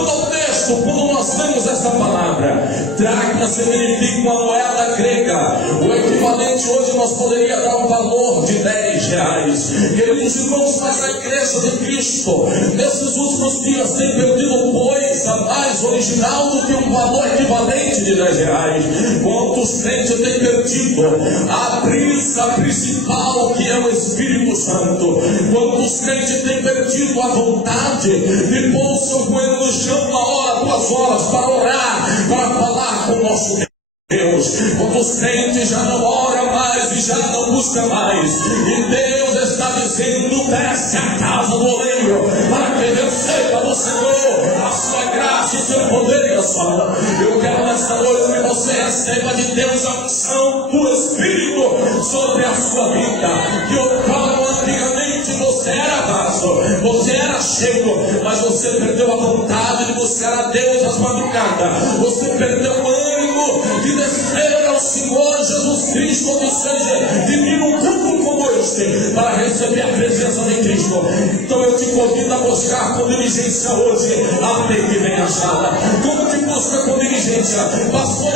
ao texto, quando nós lemos esta palavra, dracma significa uma moeda grega. O equivalente hoje nós poderíamos dar um valor de R$10. Queridos irmãos, mas a igreja de Cristo, nesses últimos dias, tem perdido coisa mais original do que um valor equivalente de R$10. Quantos crentes têm perdido a brisa principal, que é o Espírito Santo? Quantos crentes têm perdido a vontade de pôr o seu joelho no chão 1 hora, 2 horas, para orar, para falar com o nosso Deus? Quantos crentes já não oram mais e já não buscam mais? E Deus está dizendo: desce a casa do oleiro, para que receba do Senhor a sua graça, o seu poder e a sua mão. Eu quero nesta noite que você receba de Deus a unção do Espírito sobre a sua vida. Que o qual antigamente você era vaso, você era cheio, mas você perdeu a vontade de buscar a Deus às madrugadas. Você perdeu o ânimo de descer ao Senhor Jesus Cristo, que seja de vir um culto como este, para receber a presença de Cristo. Então eu te convido a buscar com diligência hoje a lei que vem achada. Como que busca com diligência? Pastor,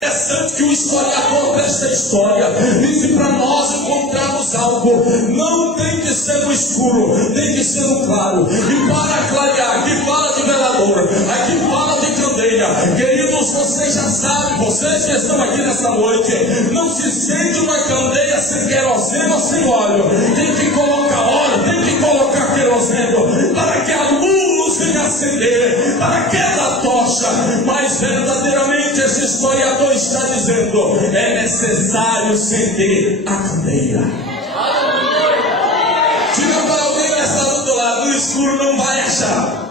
interessante que o historiador desta história diz: para nós encontrarmos algo, não tem que ser no escuro, tem que ser no claro. E para clarear, aqui fala de velador, aqui fala de candeia. Queridos, vocês já sabem, vocês que estão aqui nessa noite, não se sente uma candeia sem querosene ou sem óleo. Tem que colocar óleo, tem que colocar querosene, para que a luz venha acender, para aquela tocha. Mas verdadeiramente esse historiador está dizendo: é necessário acender a candeia. Diga para alguém que está do lado: no escuro não vai achar.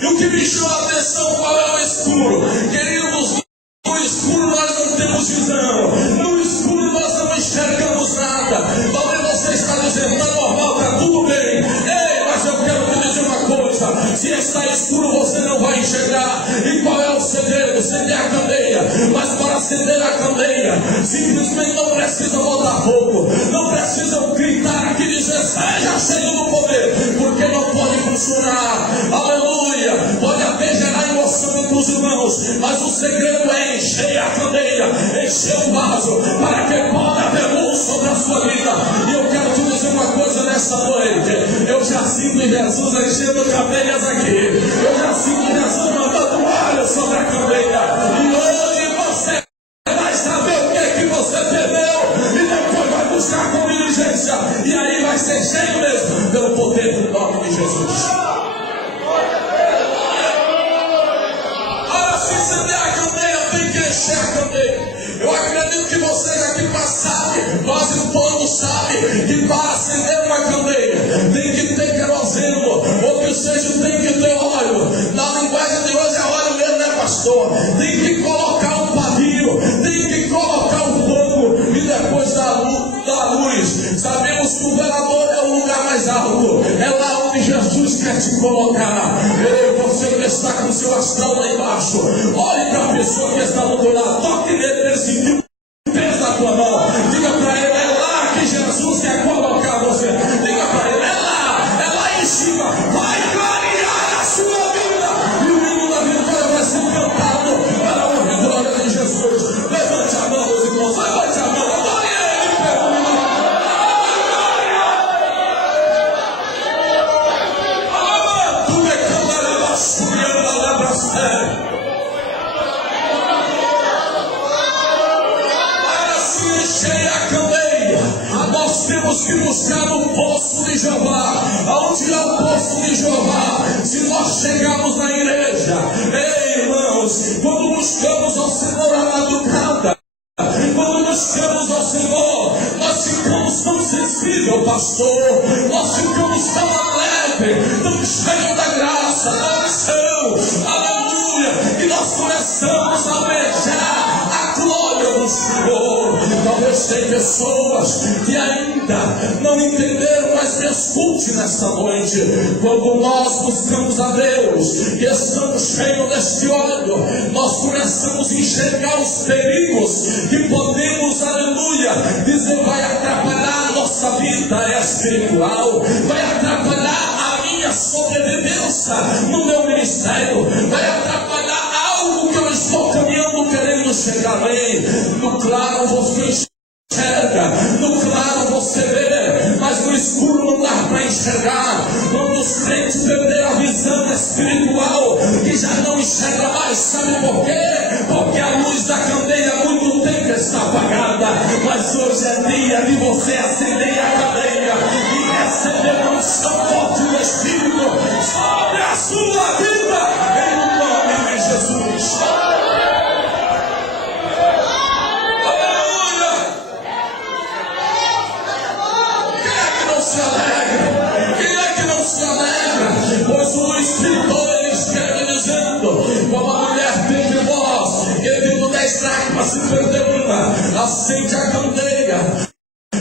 E o que me chama a atenção, qual é o escuro? Queridos, no escuro nós não temos visão, no escuro nós não enxergamos nada. Talvez você está dizendo: está normal, está tudo bem. Ei, mas eu quero te dizer uma coisa: se está escuro você não vai enxergar. E qual é o segredo? Acender a candeia. Mas para acender a candeia, simplesmente não precisa botar fogo, não precisa gritar aqui e dizer: seja cheio do poder, porque não pode funcionar. Aleluia! Pode até gerar emoção entre os irmãos, mas o segredo é encher a candeia, encher o vaso, para que possa haver luz sobre a sua vida. E eu quero te dizer uma coisa nesta noite: eu já sinto Jesus enchendo candeias aqui, eu já sinto Jesus mandando óleo sobre a candeia. E hoje você vai saber o que é que você perdeu, e depois vai buscar com diligência, e aí vai ser cheio mesmo pelo poder do nome de Jesus. Ora, se acender a candeia, tem que encher a candeia. Eu acredito que vocês aqui sabem, quase todos sabem, que para acender uma candeia tem que ter querosene, ou que seja, tem que ter óleo. Na linguagem de hoje é óleo mesmo, né, pastor? Tem que colocar um pavio, tem que colocar um fogo, e depois da luz. Sabemos que o velador é o lugar mais alto, é lá onde Jesus quer te colocar. Ei, você que está com o seu astral lá embaixo, olhe para a pessoa que está do teu lado, toque nele, ele sentiu o peso da tua mão. Diga para ele: é lá que Jesus quer colocar você. Diga para ele: é lá em cima, vai clarear a sua vida, e o hino da vitória vai ser cantado para a honra e glória de Jesus. Levante a mão, meus irmãos, levante a mão, adore ele, pelo nós temos que buscar no poço de Jeová. Aonde é o poço de Jeová? Se nós chegarmos na igreja, ei, irmãos, quando buscamos ao Senhor a madrugada, quando buscamos ao Senhor, nós ficamos tão sensíveis, pastor, nós ficamos tão alegres, tão cheios da graça, da unção, aleluia, que nós começamos a almejar a glória do Senhor. Talvez tem pessoas que ainda não entenderam, mas me escute nesta noite: quando nós buscamos a Deus e estamos cheios deste óleo, nós começamos a enxergar os perigos que podemos, aleluia, dizer vai atrapalhar a nossa vida espiritual, vai atrapalhar a minha sobrevivência liderança, no meu ministério, vai atrapalhar algo que eu estou caminhando, querendo chegar bem. No claro você enxerga, no claro você vê, mas no escuro não dá para enxergar. Quando os crentes perderam a visão espiritual, que já não enxerga mais, sabe por quê? Porque a luz da candeia há muito tempo está apagada, mas hoje é dia de você acender a candeia e receber a unção forte do Espírito sobre a sua vida, em nome de Jesus. Se alegra, quem é que não se alegra? Pois o escritor ele escreve dizendo: como a mulher teve voz, que viu 10 dracmas, se perdeu uma, acende a candeia,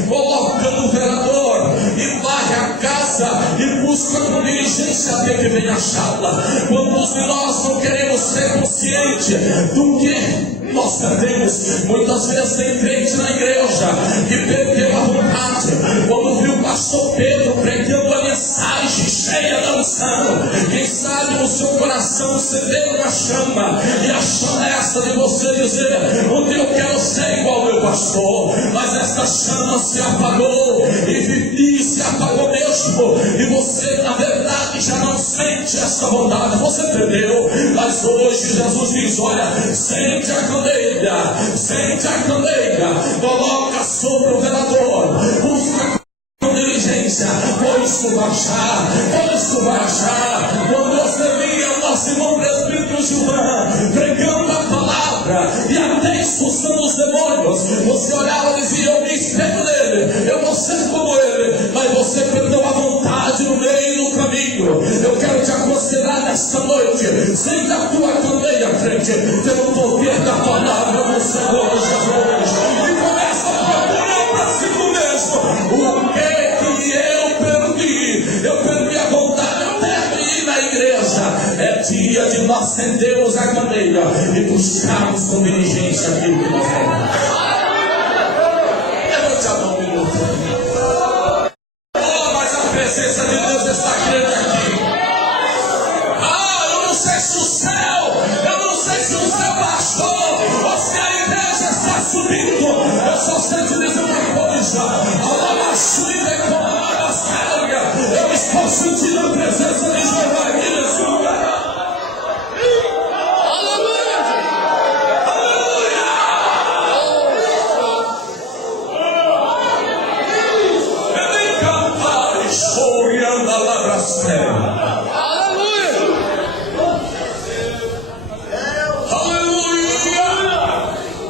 coloca no velador e varre a casa e busca com diligência até que venha achá-la. Quantos de nós não queremos ser conscientes do que nós perdemos? Muitas vezes tem crente na igreja que perdeu a vontade quando viu o pastor Pedro pregando a mensagem cheia da unção. Quem sabe no seu coração acendeu uma chama, e a chama é essa de você dizer: um dia eu quero ser igual ao meu pastor. Mas esta chama se apagou e se apagou mesmo, e você na verdade já não sente essa vontade, você perdeu. Mas hoje Jesus diz: olha, sente a candeia, sente a candeia, coloca sobre o velador, busca com diligência, pois isso vai achar, pois isso vai achar. Quando você via o nosso irmão presbítero Gilvan pregando a palavra e até expulsando os demônios, você olhava e dizia: eu me espelho nele, eu vou ser como ele. Mas você perdeu a vontade no meio do caminho. Eu quero te aconselhar nesta noite: sente a tua candeia, crente, pelo poder da palavra do Senhor Jesus, e começa a procurar para si mesmo: o que eu perdi? Eu perdi a vontade até de ir na igreja. É dia de nós acendermos a candeia e buscarmos com diligência aquilo que nós temos.